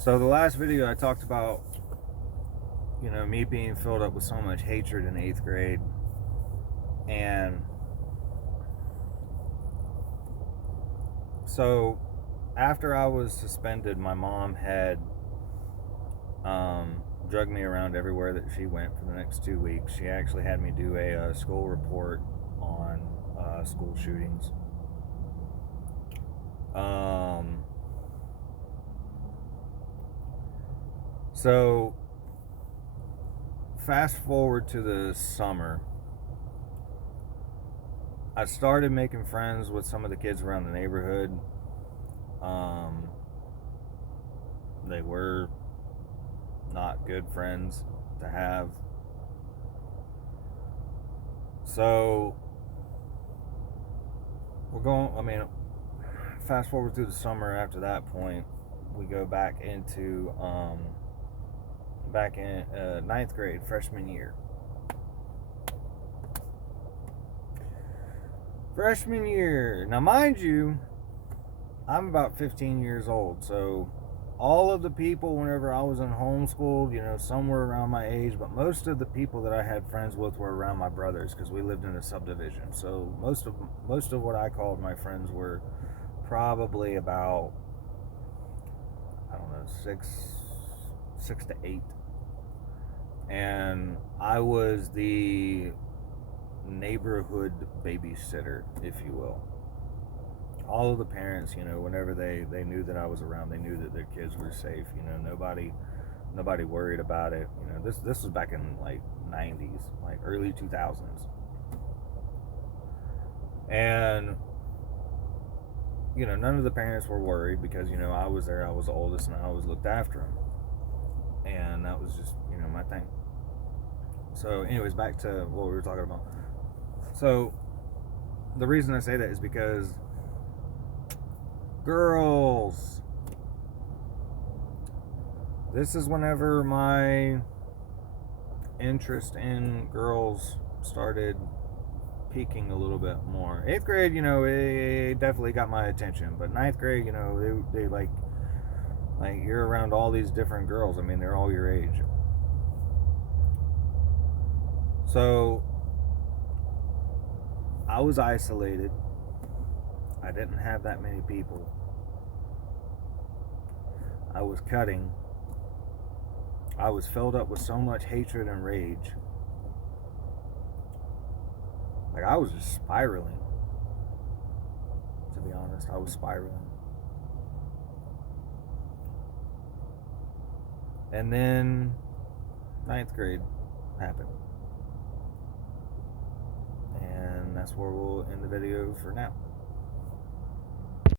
So the last video I talked about, me being filled up with so much hatred in 8th grade. And so after I was suspended, my mom had drugged me around everywhere that she went for the next 2 weeks. She actually had me do a school report on school shootings. So fast forward to the summer, I started making friends with some of the kids around the neighborhood. They were not good friends to have. So fast forward through the summer. After that point, we go back into back in 9th grade, freshman year. Now mind you, I'm about 15 years old, so all of the people, whenever I was in homeschooled, some were around my age, but most of the people that I had friends with were around my brothers, because we lived in a subdivision. So most of what I called my friends were probably about, I don't know, six to eight. And I was the neighborhood babysitter, if you will. All of the parents, whenever they knew that I was around, they knew that their kids were safe. Nobody worried about it. This was back in like 90s, like early 2000s. And none of the parents were worried, because I was there, I was the oldest, and I always looked after them. And that was just my thing. So anyways, back to what we were talking about. So the reason I say that is because girls, this is whenever my interest in girls started peaking a little bit more. 8th grade, it definitely got my attention, but 9th grade, they like you're around all these different girls. I mean, they're all your age. So I was isolated. I didn't have that many people. I was cutting. I was filled up with so much hatred and rage. Like, I was just spiraling. To be honest, I was spiraling. And then 9th grade happened. And that's where we'll end the video for now.